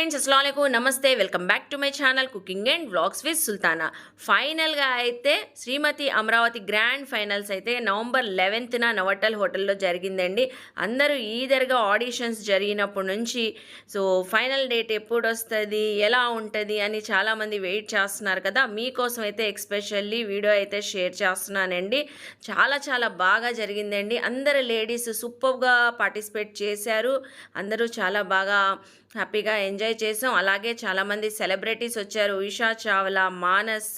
Friends, అస్సలాముఅలైకుం, నమస్తే. Welcome back to my channel cooking and vlogs with Sultana. ఫైనల్గా అయితే శ్రీమతి Amaravathi grand finals అయితే నవంబర్ 11న నవటల్ హోటల్లో జరిగిందండి. అందరూ ఈదర్గా ఆడిషన్స్ జరిగినప్పటి నుంచి ఫైనల్ డేట్ ఎప్పుడు వస్తుంది, ఎలా ఉంటుంది అని చాలామంది వెయిట్ చేస్తున్నారు కదా. మీకోసం అయితే ఎక్స్పెషల్లీ వీడియో అయితే షేర్ చేస్తున్నానండి. చాలా బాగా జరిగిందండి. అందరు లేడీస్ సూపర్గా పార్టిసిపేట్ చేశారు. అందరూ చాలా బాగా హ్యాపీగా ఎంజాయ్ చేసాం. అలాగే చాలామంది సెలబ్రిటీస్ వచ్చారు. ఉషా చావ్లా, మానస్,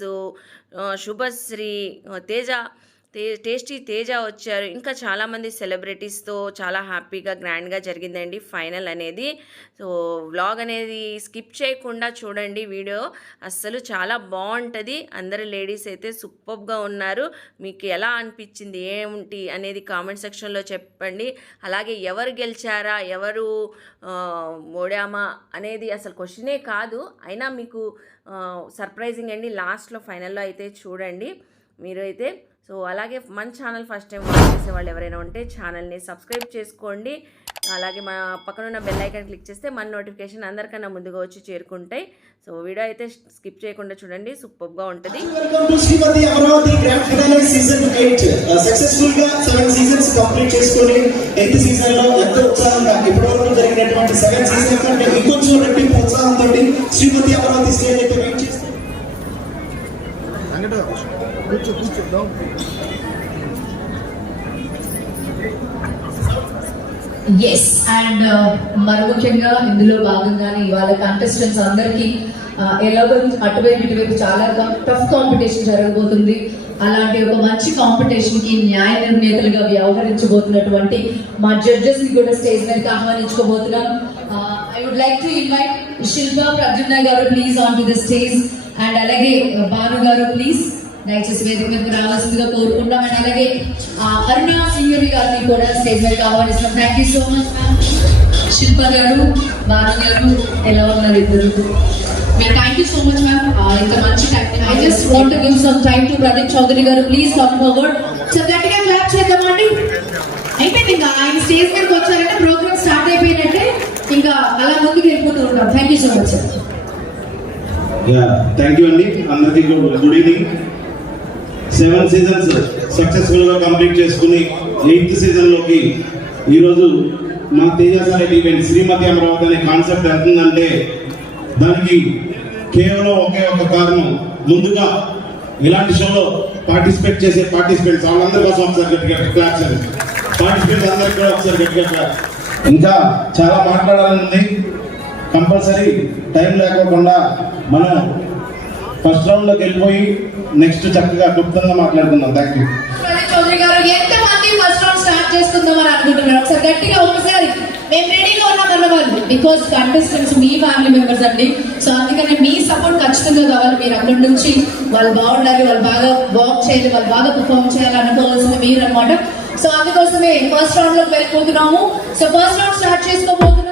శుభశ్రీ, టేస్టీ తేజ వచ్చారు. ఇంకా చాలామంది సెలబ్రిటీస్తో చాలా హ్యాపీగా గ్రాండ్గా జరిగిందండి ఫైనల్ అనేది. వ్లాగ్ అనేది స్కిప్ చేయకుండా చూడండి. వీడియో అస్సలు చాలా బాగుంటుంది. అందరు లేడీస్ అయితే సూపర్గా ఉన్నారు. మీకు ఎలా అనిపించింది, ఏమిటి అనేది కామెంట్ సెక్షన్లో చెప్పండి. అలాగే ఎవరు గెలిచారా, ఎవరు ఓడామా అనేది అసలు క్వశ్చనే కాదు. అయినా మీకు సర్ప్రైజింగ్ అండి. లాస్ట్లో ఫైనల్లో అయితే చూడండి మీరు అయితే. అలాగే మన ఛానల్ ఫస్ట్ టైం వాచ్ చేసే వాళ్ళు ఎవరైనా ఉంటే ఛానల్ని సబ్స్క్రైబ్ చేసుకోండి. అలాగే మా పక్కనున్న బెల్ ఐకాన్ క్లిక్ చేస్తే మన నోటిఫికేషన్ అందరికన్నా ముందుగా వచ్చి చేరుకుంటాయి. వీడియో అయితే స్కిప్ చేయకుండా చూడండి, సూపర్గా ఉంటుంది. Srimathi Amaravathi grand final season 8 successful గా 7 సీజన్స్ కంప్లీట్ చేసుకొని 8th సీజన్ లో ఎంతో ఉత్సాహంగా ఇప్పటివరకు జరిగినటువంటి 7 సీజన్ కంటే ఇంకొంచెం రెట్టింపు ఉత్సాహంతో శ్రీమతి అమరావతి స్టేజ్ అయితే వెయిట్ చేస్తుంది. ఎస్ అండ్ మరి ముఖ్యంగా ఇందులో భాగంగానే ఇవాళ కంటెస్టెంట్స్ అందరికీ ఎలాగో అటువైపు ఇటువైపు చాలా టఫ్ కాంపిటీషన్ జరగబోతుంది. అలాంటి ఒక మంచి కాంపిటీషన్ కి న్యాయ నిర్ణేతలుగా వ్యవహరించబోతున్నటువంటి మా జడ్జెస్ ని కూడా స్టేజ్ మీదకి ఆహ్వానించుకోబోతున్నాం. I would like to invite Shilpa Pradyumna garu please on to the stage. And అలాగే భాను గారు ప్లీజ్ దయచేసి వేదిక మీదకి రావాల్సిందిగా కోరుకుంటాం. అండ్ అలాగే అరుణ సింగరి గారిని కూడా స్టేజ్ మీదకి ఆహ్వానిస్తున్నాం. Thank you so much ma'am. Shilpa garu, Bhanu garu ఎలా ఉన్నారు ఇద్దరు? థ్యాంక్ యూ సో మచ్ మ్యామ్. ఇంత మంచి time. I just want to give some time to Pradeep Chowdary garu please come forward. So గట్టిగా క్లాప్ చేద్దామండి. అయిపోయింది, ఇంకా ఆయన స్టేజ్ మీదకి వచ్చారంటే ప్రోగ్రామ్ స్టార్ట్ అయిపోయినట్టే. ఇంకా అలా ముందుకు వెళ్ళిపోతూ ఉంటాం. Thank you so much sir. Thank you అండి. అందరికీ గుడ్ ఈవినింగ్. 7 సీజన్స్ సక్సెస్ఫుల్ గా కంప్లీట్ చేసుకుని 8th సీజన్ లోకి ఈరోజు మా తేజస్వి ఈవెంట్ శ్రీమతి అమరావతి అనే కాన్సెప్ట్ వెళ్తుందంటే దానికి కేవలం ఒకే ఒక కారణం. ముందుగా ఇలాంటి షోలో పార్టిసిపేట్ చేసే పార్టిసిపెంట్స్ వాళ్ళందరి కోసం ఒకసారి గట్టిగా క్లాప్స్ అండి. పార్టిసిపెంట్స్ అందరికీ కూడా ఒకసారి గట్టిగా క్లాప్స్. ఇంకా చాలా మాట్లాడాలని ఉంది. కంపల్సరీ టైం లేకోకుండా మనం ఫస్ట్ రౌండ్ లోకి వెళ్ళిపోయి నెక్స్ట్ చక్కగా క్లుప్తంగా మాట్లాడుకుందాం. Thank you. చౌదరి గారు, ఎంత మంది ఫస్ట్ రౌండ్ స్టార్ట్ చేసుకుందాం అని అనుకుంటున్నారు? ఒకసారి గట్టిగా ఒకసారి మేము రెడీగా ఉన్నాం అన్నవాళ్ళు. Because contestants me family members అండి. సో అందుకని మీ సపోర్ట్ ఖచ్చితంగా కావాలి. మీరు అక్కడి నుంచి వాళ్ళు బాగుండాలి, వాళ్ళు బాగా వాక్ చేయాలి, వాళ్ళు బాగా పర్ఫార్మ్ చేయాలి అనుకోవాల్సింది మీరు అనమాట. సో అందుకోసమే ఫస్ట్ రౌండ్ లోకి వెళ్ళిపోతున్నాము. సో ఫస్ట్ రౌండ్ స్టార్ట్ చేసుకోబోతున్నాం.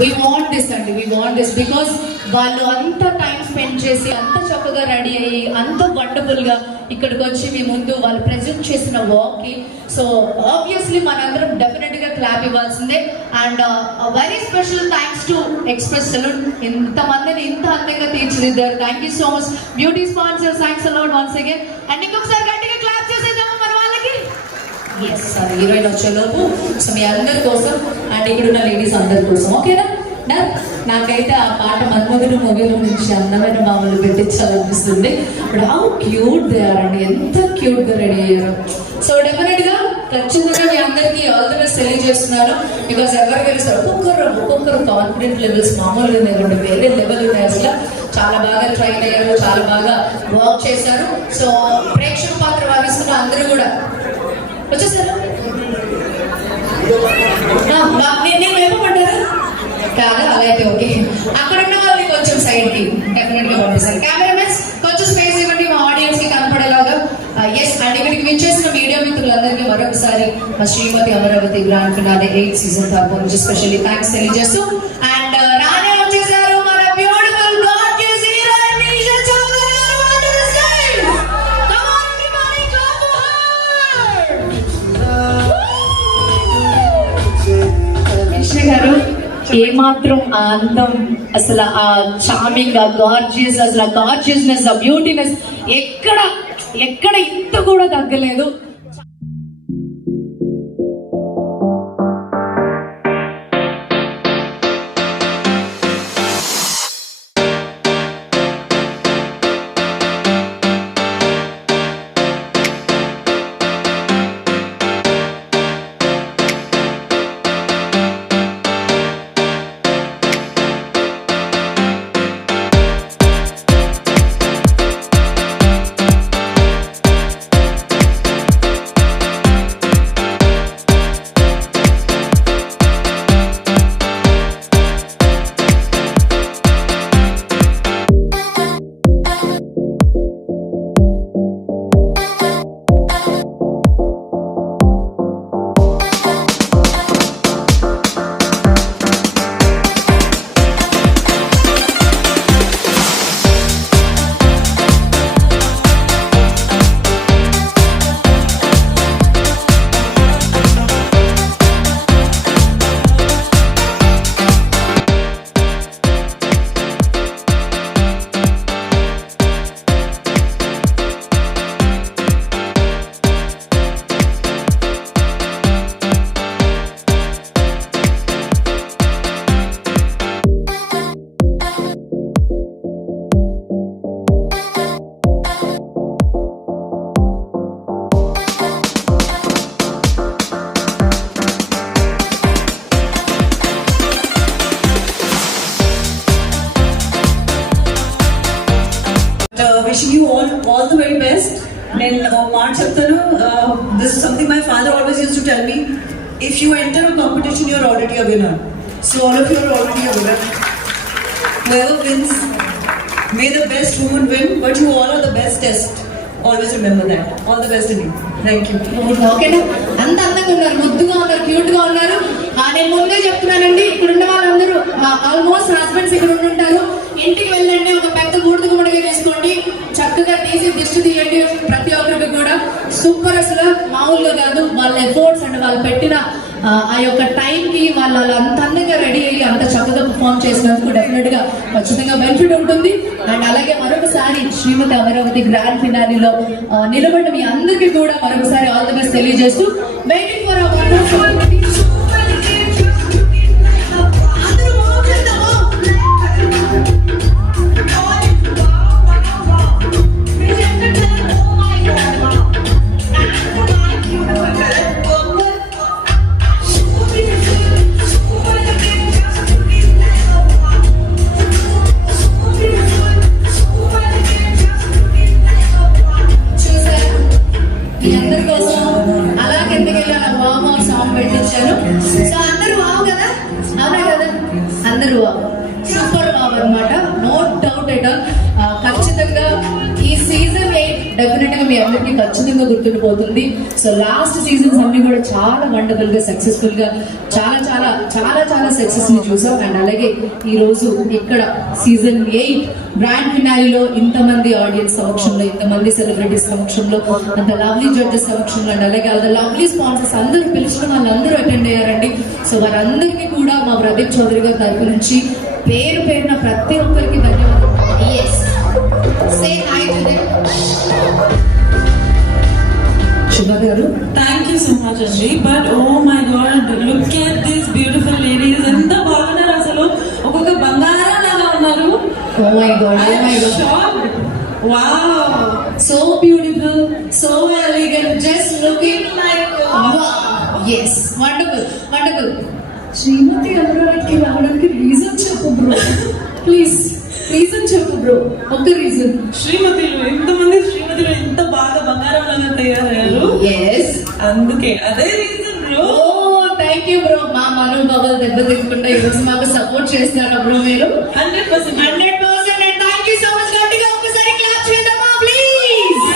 వీ వాంట్ దిస్ బికాస్ వాళ్ళు అంత టైం స్పెండ్ చేసి అంత చక్కగా రెడీ అయ్యి అంత వండర్ఫుల్ గా ఇక్కడికి వచ్చి మీ ముందు వాళ్ళు ప్రెజెంట్ చేసిన వాక్ కి సో ఆబ్వియస్లీ మనందరం డెఫినెట్ గా క్లాప్ ఇవ్వాల్సిందే and very special thanks to express salon ఇంత మందిని ఇంత అందంగా తీర్చిదిద్దారు. Thank you so much beauty sponsors, thanks a lot once again. And ఇంకొకసారి గట్టిగా క్లాప్ చేసేద్దాము మన వాళ్ళకి. ఎస్ సార్ హీరోయిన్ వచ్చేలోపు సో మీ అందరి కోసం అండ్ ఇక్కడ ఉన్న లేడీస్ అందరి కోసం ఓకేనా. నాకైతే ఆ పాట మన్మధుడు మూవీలో నుంచి అందమైన మామూలు పెట్టించాలనిపిస్తుంది. ఇప్పుడు హౌ క్యూట్ దే ఆర్ అండి, ఎంత క్యూట్ గా రెడీ అయ్యారు. సో డెఫినెట్ గా ఖచ్చితంగా మీ అందరికీ ఆల్ ది బెస్ట్ తెలియజేస్తున్నాను. బికాస్ ఎవరు గెలుస్తారు ఒక్కొక్కరు కాన్ఫిడెంట్ లెవెల్స్ మామూలుగా లేదండి, వేరే లెవెల్ ఉన్నాయి. అసలు చాలా బాగా ట్రైన్ అయ్యారు, చాలా బాగా వర్క్ చేశారు. సో ప్రేక్షక పాత్ర వహిస్తున్న అందరూ కూడా వచ్చేసారు. నేను వేపమంటారా కాదు, అలా అయితే ఓకే. అక్కడ ఉన్న వాళ్ళని కొంచెం సైడ్ కి డెఫినెట్ గా పంపిస్తారు. కెమెరామెన్స్ కొంచెం స్పేస్ ఇవ్వండి మా ఆడియన్స్ కి కనపడేలాగా. ఎస్ అండ్ ఇక్కడికి విచ్చేసిన మీడియా మిత్రులందరికీ మరొకసారి మా Srimathi Amaravathi grand finale 8th season తరఫు నుంచి స్పెషల్లీ థ్యాంక్స్ తెలియజేస్తూ అండ్ రానే వచ్చేసారు మన beautiful gorgeous heroine Nisha Chowdary garu. Come on everybody, clap for her. Nisha garu ఏమాత్రం ఆ అందం, అసలు ఆ చార్మింగ్, ఆ గార్జియస్, అసలు ఆ గార్జియస్నెస్, ఆ బ్యూటీనెస్ ఎక్కడ ఇంత కూడా తగ్గలేదు. Wishing you all the very best. Then March chaptanu, this is something my father always used to tell me. If you enter a competition, you're already a winner. So all of you are already a winner. Whoever wins, may the best woman win, but you all are the bestest. Always remember that. All the best to you. Thank you. ఓకేనా, అంత అందంగా ఉన్నారు, ముద్దుగా ఉన్నారు, cute గా ఉన్నారు. నేను ముందే చెప్తున్నానండి, ఇక్కడ ఉన్న వాళ్ళందరూ ఆల్మోస్ట్ హస్బెండ్స్ ఇక్కడ ఉంటుంటారు. ఇంటికి వెళ్ళండి, ఒక పెద్ద బూడిద గుమ్మడిగా తీసుకోండి, చక్కగా తీసి దిష్టి తీయండి. ప్రతి ఒక్కరికి కూడా సూపర్, అసలు మామూలుగా కాదు. వాళ్ళ ఎఫర్ట్స్ అండ్ వాళ్ళు పెట్టిన ఆ యొక్క టైం కి వాళ్ళు అంత అందంగా రెడీ అయ్యి అంత చక్కగా పర్ఫామ్ చేసినందుకు డెఫినెట్ గా ఖచ్చితంగా బెనిఫిట్ ఉంటుంది. అండ్ అలాగే మరొకసారి శ్రీమతి అమరావతి గ్రాండ్ ఫినాలీలో నిలబడి మీ అందరికీ కూడా మరొకసారి ఆల్ ది బెస్ట్ తెలియజేస్తూ వెయిటింగ్ ఫర్ మీ అందరి కోసం అలాగే వావ్ సాంగ్ పెట్టించాను. సో అందరూ వావ్ కదా, అవునా కదా, అందరూ వావ్, సూపర్ వావ్ అనమాట, నో డౌట్ ఎట్ ఆల్. ఖచ్చితంగా ఈ సీజన్ 8 డెఫినెట్ గా మీ అందరికీ ఖచ్చితంగా గుర్తుండిపోతుంది. సో లాస్ట్ సీజన్స్ అన్ని కూడా చాలా వండర్ఫుల్ గా, సక్సెస్ఫుల్ గా, చాలా చాలా చాలా చాలా సక్సెస్ ని చూసాం. అండ్ అలాగే ఈ రోజు ఇక్కడ సీజన్ 8 గ్రాండ్ ఫినాలీలో ఇంతమంది ఆడియన్స్ సమక్షంలో, ఇంతమంది సెలబ్రిటీస్ సమక్షంలో, అంత లవ్లీ జడ్జెస్ సమక్షంలో, అండ్ అలాగే అంత లవ్లీ స్పాన్సర్స్ అందరూ పిలిచిన వాళ్ళందరూ అటెండ్ అయ్యారండి. సో వారందరికీ కూడా మా ప్రదీప్ చౌదరి గారి తరపు నుంచి పేరు పేరున ప్రతి ఒక్కరికి ధన్యవాదాలు. Say hi to them. శుభ గారు, Thank you so much, Anji. But oh my God, look at these beautiful ladies. ఎంత బాగున్నారు అసలు, ఒక్కొక్క బంగారం లాగా ఉన్నారు. oh my god, I oh am my god, shocked. Wow. so beautiful, so elegant, just looking like wow. Yes, wonderful, wonderful. శ్రీమతి అమరావతికి రావడానికి reason చెప్పు బ్రో, ప్లీజ్ రీజన్ చెప్పు బ్రో, ఒక్క రీజన్. శ్రీమతిలు ఎంతమంది శ్రీమతిలు ఎంత బాగా బంగారం లాగా తయారయ్యారు. ఎస్, అందుకే అదే reason bro. Oh thank you bro. మా మనోభావాలు దెబ్బతింటుకుండా ఈరోజు మాకు సపోర్ట్ చేస్తారా బ్రో మీరు? 100%. 100%. And thank you so much. గట్టిగా ఒకసారి క్లాప్ చేద్దామా ప్లీజ్?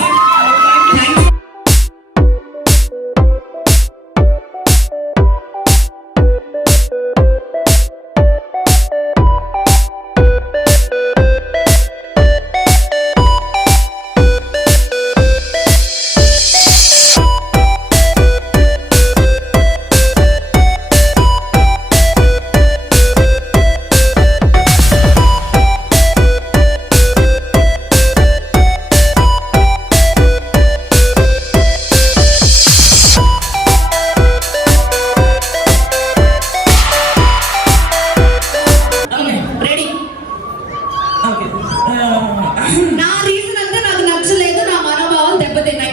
నా రీజన్ అంతా నాకు నచ్చలేదు, నా మనోభావాలు దెబ్బతిన్నాయి.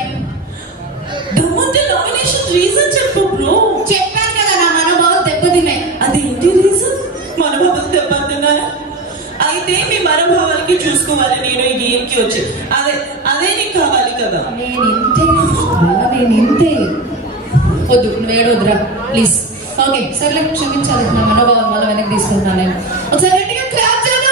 నామినేషన్ రీజన్ చెప్పు బ్రో. చెప్పాను కదా, నా మనోభావాలు దెబ్బతిన్నాయి. అదేంటి రీజన్? మనోభావాలు దెబ్బతిన్నారా? అయితే మీ మనోభావాలకి చూసుకోవాలి నేను ఈ గేమ్ కి వచ్చి. అదే నీకు కావాలి కదా. నేను ఇంతే. వద్దు, నువ్వు ఏడవద్దురా ప్లీజ్. ఓకే సర్లే, క్షమించాలి. నా మనోభావాలు మళ్ళీ వెనక్కి తీసుకుంటాను నేను. ఒకసారి గట్టిగా క్లాప్ చేద్దామా?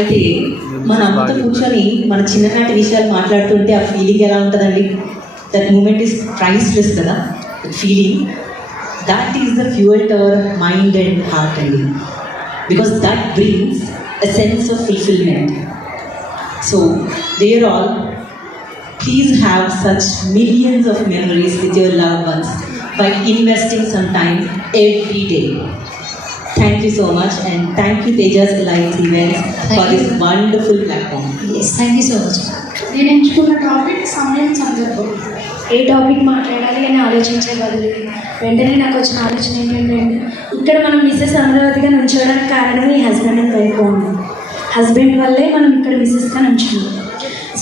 అయితే మన అమ్మతో కూర్చొని మన చిన్ననాటి విషయాలు మాట్లాడుతుంటే ఆ ఫీలింగ్ ఎలా ఉంటుందండి? దట్ మూమెంట్ ఈస్ ప్రైస్లెస్ కదా, feeling. That is the fuel to our mind and heart అండి, because that brings a sense of fulfillment. So, dear all, please have such millions of memories with your loved ones by investing some time every day. Thank you so much, and thank you Tejas Alliance Events for this wonderful platform. Yes, thank you so much. నేను ఎంచుకున్న topic సమయం సందర్భం. ఏ topic మాట్లాడాలి అని ఆలోచించే బదులు వెంటనే నాకు వచ్చిన ఆలోచన ఏంటంటే, ఇక్కడ మనం మిస్సెస్ అమరావతిగా నుంచోడానికి కారణం ఈ హస్బెండ్ అండ్ వైఫ్ ఉంది. హస్బెండ్ వల్లే మనం ఇక్కడ మిస్సెస్గా నుంచున్నాం.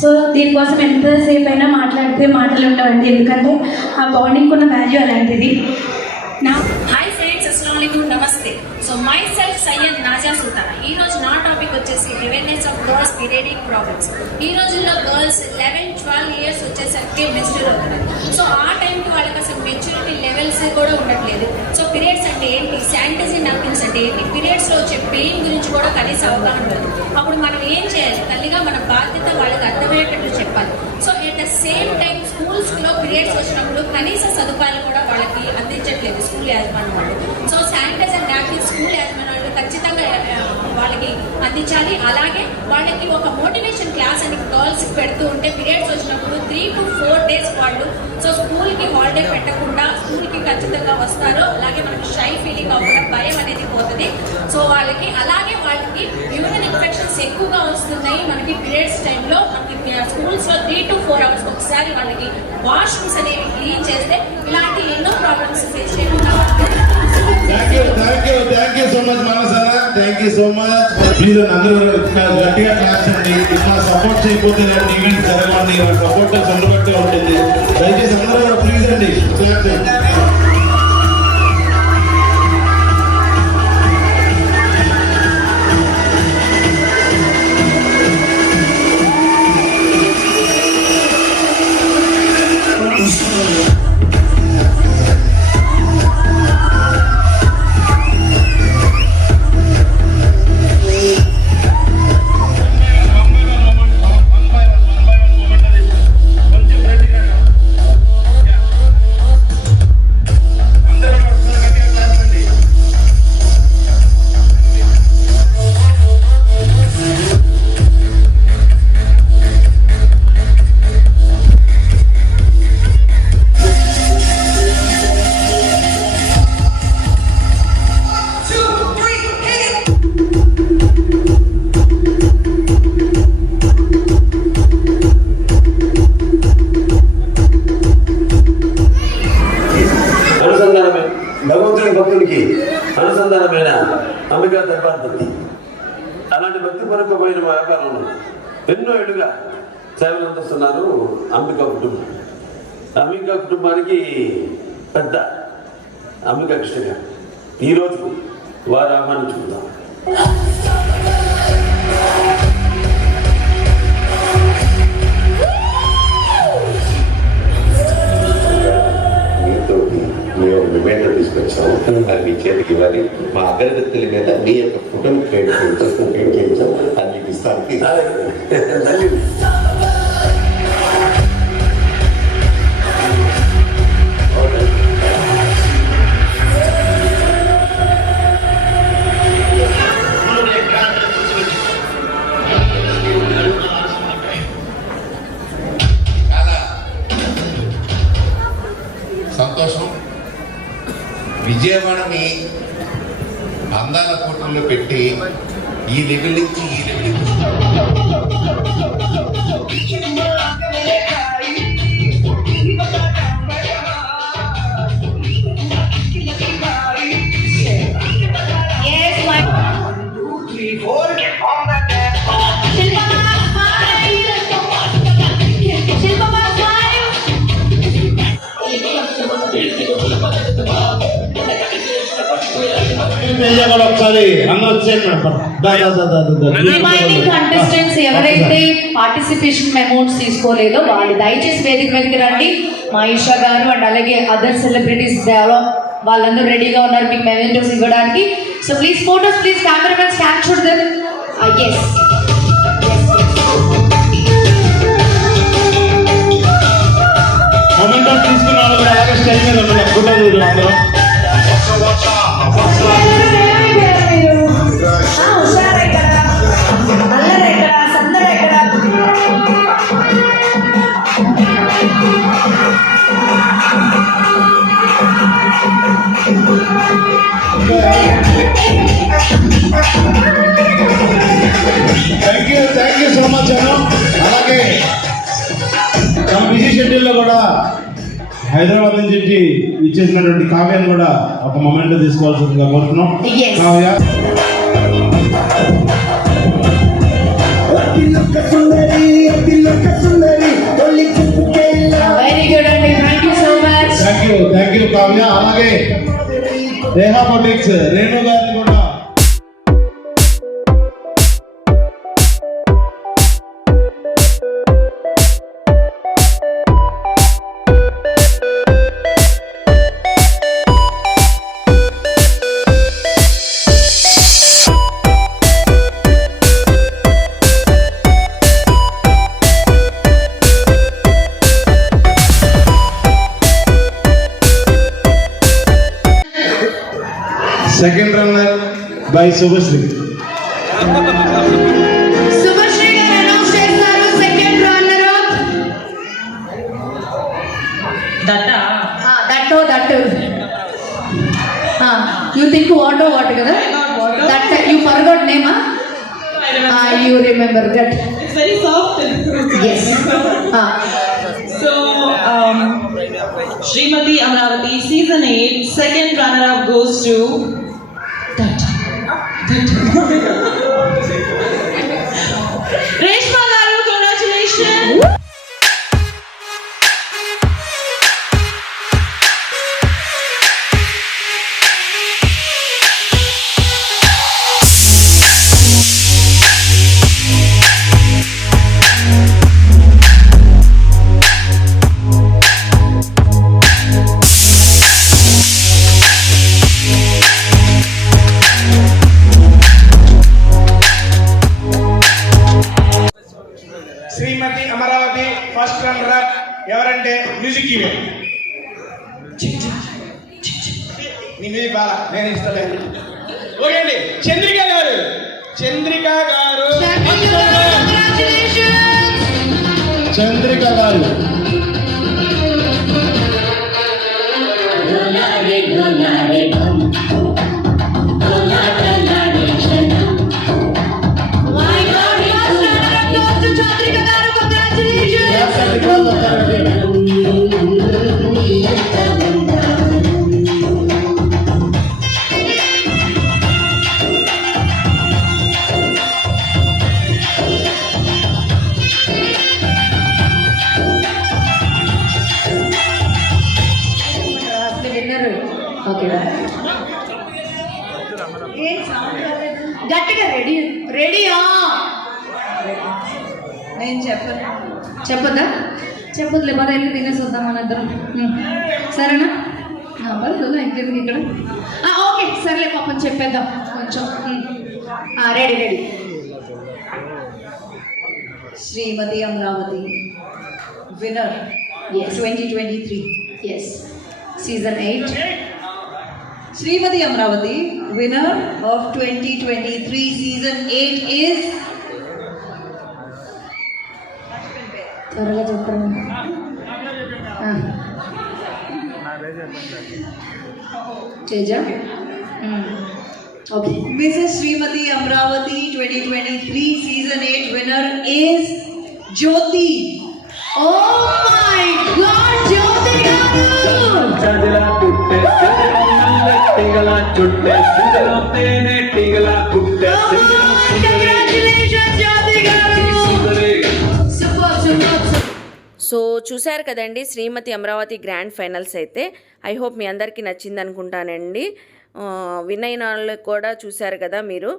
సో దీనికోసం ఎంతసేపు అయినా మాట్లాడితే మాటలు ఉండవండి, ఎందుకంటే ఆ బాండింగ్ ఉన్న వాల్యూ అలాంటిది. హాయ్ ఫ్రెండ్స్, అస్సలాము అలైకుం, నమస్తే. So myself Syed Naja Sultana. ఈ రోజు నా టాపిక్ వచ్చేసి awareness of girls periodic problems. ఈ రోజుల్లో గర్ల్స్ 11-12 ఇయర్స్ వచ్చేసరికి మెచ్యూర్ అవుతున్నారు. సో ఆ టైంకి వాళ్ళకి అసలు మెచ్యూరిటీ లెవెల్స్ కూడా ఉండట్లేదు. సో పీరియడ్స్ అంటే ఏంటి, శానిటైజరీ నాప్కిన్స్ అంటే ఏంటి, పీరియడ్స్లో వచ్చే పెయిన్ గురించి కూడా కనీస అవగాహన ఉండదు. అప్పుడు మనం ఏం చేయాలి? తల్లిగా మన బాధ్యత వాళ్ళకి అర్థమయ్యేటట్లు చెప్పాలి. So at the same time స్కూల్స్లో పీరియడ్స్ వచ్చినప్పుడు కనీస సదుపాయాలు కూడా వాళ్ళకి అందించట్లేదు స్కూల్ యాజమాన్యం వాళ్ళు. సో శానిటైజర్ నాప్కిన్స్ స్కూల్ యాజమాన్యం వాళ్ళు ఖచ్చితంగా వాళ్ళకి అందించాలి. అలాగే వాళ్ళకి ఒక మోటివేషన్ క్లాస్ అని గర్ల్స్ పెడుతూ ఉంటే పీరియడ్స్ వచ్చినప్పుడు 3 to 4 days వాళ్ళు సో స్కూల్కి హాలిడే పెట్టకుండా స్కూల్కి ఖచ్చితంగా వస్తారు. అలాగే మనకి షై ఫీలింగ్ అవ్వడం, భయం అనేది పోతుంది. సో వాళ్ళకి అలాగే వాళ్ళకి యూరిన్ ఇన్ఫెక్షన్స్ ఎక్కువగా వస్తున్నాయి మనకి పీరియడ్స్ టైంలో. మనకి స్కూల్స్లో 3 to 4 hours ఒకసారి వాళ్ళకి వాష్రూమ్స్ అనేవి క్లీన్ చేస్తే ఇలాంటి ఎన్నో ప్రాబ్లమ్స్ ఫేస్ చేయకుండా. Thank you so much Manasara, thank you so much. Please అందరూ గట్టిగా క్లాస్ అండి. ఇట్లా సపోర్ట్ చేయకపోతే ఇలాంటి ఈవెంట్స్ జరగండి, సపోర్ట్ అందుబాటులో ఉంటుంది. దయచేసి అందరూ ప్లీజ్ అండి క్లాస్. భగవంతుని భక్తుడికి అనుసంధానమైన అంబికా దర్బార్ భక్తి. అలాంటి భక్తిపరమైన వ్యాపారంలో ఎన్నో ఏళ్ళుగా సేవలు అందిస్తున్నారు అంబికా కుటుంబం. అంబికా కుటుంబానికి పెద్ద అంబికా కృష్ణ గారు. ఈరోజు వారు ఆహ్వానించుకుందాం. మేము తీసుకొచ్చాము, అది మీ చేతికి ఇవ్వాలి. మా అగరబత్తుల మీద మీ యొక్క ఫోటోని పెయింట్ చేయించాం, అది మీకు ఇస్తానికి. సంతోషం. విజయవాడని అందాల కోటల్లో పెట్టి ఈ లెవెల్ నుంచి ఈ లెవెల్ కంటెస్టెంట్స్ ఎవరైతే పార్టిసిపేషన్ అమౌంట్స్ తీసుకోలేదో వాళ్ళు దయచేసి వేదిక మీదకి రండి. మా ఈషా గారు అండ్ అలాగే అదర్ సెలబ్రిటీస్ వాళ్ళందరూ రెడీగా ఉన్నారు మీకు మెమెంటోస్ ఇవ్వడానికి. So please photos, please cameramens capture them. Yes. Style మీద ఉండాలి ఫోటో అందరూ thank you so much Anu. అలాగే మన బిజీ షెడ్యూల్లో కూడా హైదరాబాద్ నుంచి ఇచ్చేసినటువంటి కావ్యాన్ని కూడా ఒక మొమెంట్ తీసుకోవాల్సిందిగా కోరుతున్నాం. కావ్య వెరీ గుడ్ అండి, thank you so much. Thank you Kavya. అలాగే రేహాబోటిక్స్ రేణు గారిని కూడా second runner by Shubhashri. Shubhashri garu announce చేస్తారు second runner up. That you think what కదా, that you forgot name. You remember that? It's very soft. Yes. So, Srimati Amravati, season 8, second runner-up goes to Reshma Garu. Congratulations. Shrimati Amaravati first runner up ఎవరంటే music event. నీ music బాగా నేను ఇస్తలేదు. Okay అండి, చంద్రిక గారు చంద్రిక గారు గట్టిగా రెడీయా? నేను చెప్పొద్దా? చెప్పొద్దులే, పద వెళ్ళి తినేసి వద్దాం మన ఇద్దరం. సరేనా? పద ఇంకెందుకు ఇక్కడ. ఓకే సర్లే, పాపం చెప్పేద్దాం కొంచెం. Ready. Srimati Amravati, winner 2023. Yes, season 8. Srimati Amravati, winner of 2023 season 8 is త్వరగా చెప్పండి. Teja. Okay. Mrs. Srimati Amravati 2023 season 8 winner is Jyoti. Oh my God, Jyoti garu. Congratulations, Jyoti garu. Super. So చూశారు కదండి శ్రీమతి Amaravathi grand finals అయితే. I hope మీ అందరికీ నచ్చింది అనుకుంటానండి. Win అయిన వాళ్ళు కూడా చూశారు కదా మీరు.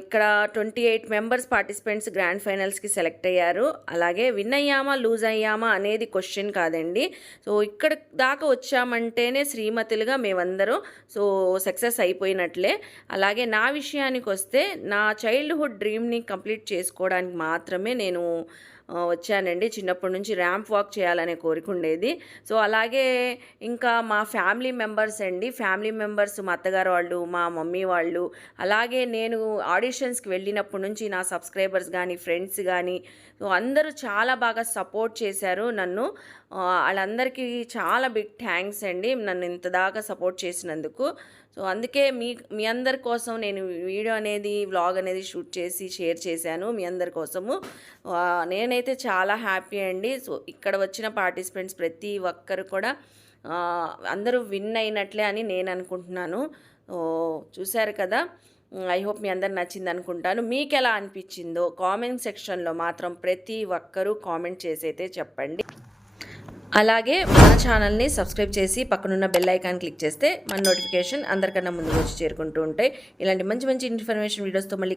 ఇక్కడ 28 మెంబర్స్ పార్టిసిపెంట్స్ గ్రాండ్ ఫైనల్స్కి సెలెక్ట్ అయ్యారు. అలాగే విన్ అయ్యామా లూజ్ అయ్యామా అనేది క్వశ్చన్ కాదండి. సో ఇక్కడ దాకా వచ్చామంటేనే శ్రీమతులుగా మేమందరం సో సక్సెస్ అయిపోయినట్లే. అలాగే నా విషయానికి వస్తే నా చైల్డ్హుడ్ డ్రీమ్ని కంప్లీట్ చేసుకోవడానికి మాత్రమే నేను వచ్చానండి. చిన్నప్పటి నుంచి ర్యాంప్ వాక్ చేయాలనే కోరిక ఉండేది. సో అలాగే ఇంకా మా ఫ్యామిలీ మెంబర్స్ అండి, ఫ్యామిలీ మెంబర్స్ మా అత్తగారు వాళ్ళు, మా మమ్మీ వాళ్ళు, అలాగే నేను ఆడిషన్స్కి వెళ్ళినప్పటి నుంచి నా సబ్స్క్రైబర్స్ కానీ, ఫ్రెండ్స్ కానీ అందరూ చాలా బాగా సపోర్ట్ చేశారు నన్ను. వాళ్ళందరికీ చాలా బిగ్ థ్యాంక్స్ అండి, నన్ను ఇంత దాకా సపోర్ట్ చేసినందుకు. సో అందుకే మీ అందరి కోసం నేను వీడియో అనేది, వ్లాగ్ అనేది షూట్ చేసి షేర్ చేశాను మీ అందరి కోసము. నేనైతే చాలా హ్యాపీ అండి. సో ఇక్కడ వచ్చిన పార్టిసిపెంట్స్ ప్రతి ఒక్కరు కూడా అందరూ విన్ అయినట్లే అని నేను అనుకుంటున్నాను. చూశారు కదా, ఐ హోప్ మీ అందరు నచ్చింది అనుకుంటాను. మీకు ఎలా అనిపించిందో కామెంట్ సెక్షన్లో మాత్రం ప్రతి ఒక్కరూ కామెంట్ చేసి అయితే చెప్పండి. అలాగే మన ఛానల్ని సబ్స్క్రైబ్ చేసి పక్కనున్న బెల్ ఐకాన్ క్లిక్ చేస్తే మన నోటిఫికేషన్ అందరికన్నా ముందుకు వచ్చి చేరుకుంటూ ఉంటాయి. ఇలాంటి మంచి మంచి ఇన్ఫర్మేషన్ వీడియోస్తో మళ్ళీ